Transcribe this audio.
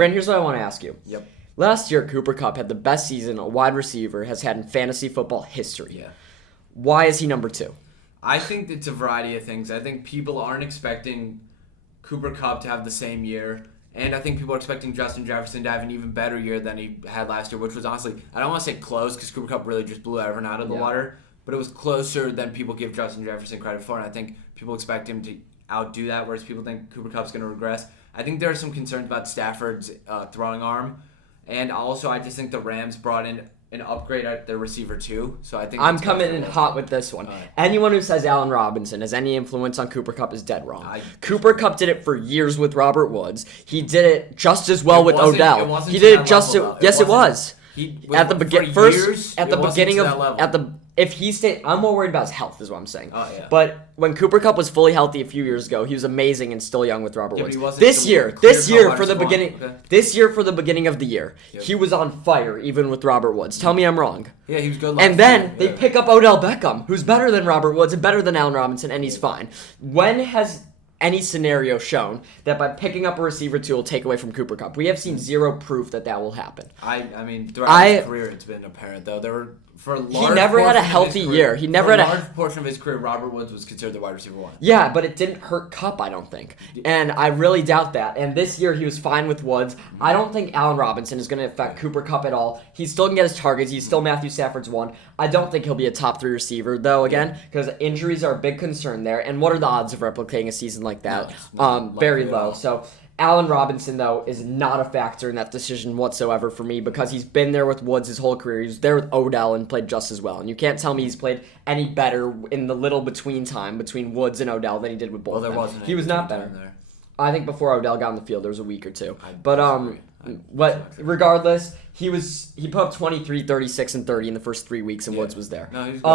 Brandon, here's what I want to ask you. Yep. Last year, Cooper Kupp had the best season a wide receiver has had in fantasy football history. Yeah. Why is he number 2? I think it's a variety of things. I think people aren't expecting Cooper Kupp to have the same year. And I think people are expecting Justin Jefferson to have an even better year than he had last year, which was honestly, I don't want to say close because Cooper Kupp really just blew everyone out of the water, but it was closer than people give Justin Jefferson credit for, and I think people expect him to outdo that, whereas people think Cooper Kupp's going to regress. I think there are some concerns about Stafford's throwing arm, and also I just think the Rams brought in an upgrade at their receiver too. So I think I'm coming in hot with this one. Anyone who says Allen Robinson has any influence on Cooper Kupp is dead wrong. Cooper Kupp did it for years with Robert Woods. He did it just as well with Odell. He did it just yes, it was. At the beginning of if he stayed, I'm more worried about his health, is what I'm saying. Oh, yeah. But when Cooper Kupp was fully healthy a few years ago, he was amazing and still young with Robert Woods. This year for the beginning of the year, he was on fire even with Robert Woods. Tell me I'm wrong. Yeah, he was good. And then they pick up Odell Beckham, who's better than Robert Woods and better than Allen Robinson, and he's fine. When has any scenario shown that by picking up a receiver 2 will take away from Cooper Kupp? We have seen zero proof that will happen. I mean, throughout his career, it's been apparent though. There were he never had a healthy year. He never had a large portion of his career. Robert Woods was considered the wide receiver 1. Yeah, but it didn't hurt Kupp, I don't think, and I really doubt that. And this year he was fine with Woods. I don't think Allen Robinson is going to affect Cooper Kupp at all. He still can get his targets. He's still Matthew Stafford's 1. I don't think he'll be a top 3 receiver though. Again, because injuries are a big concern there. And what are the odds of replicating a season like that? Very low. So Allen Robinson, though, is not a factor in that decision whatsoever for me because he's been there with Woods his whole career. He was there with Odell and played just as well. And you can't tell me he's played any better in the little between time between Woods and Odell than he did with both of them. He was not better. There. I think before Odell got on the field, there was a week or two. Regardless, he put up 23, 36, and 30 in the first 3 weeks, and Woods was there. No, he was good.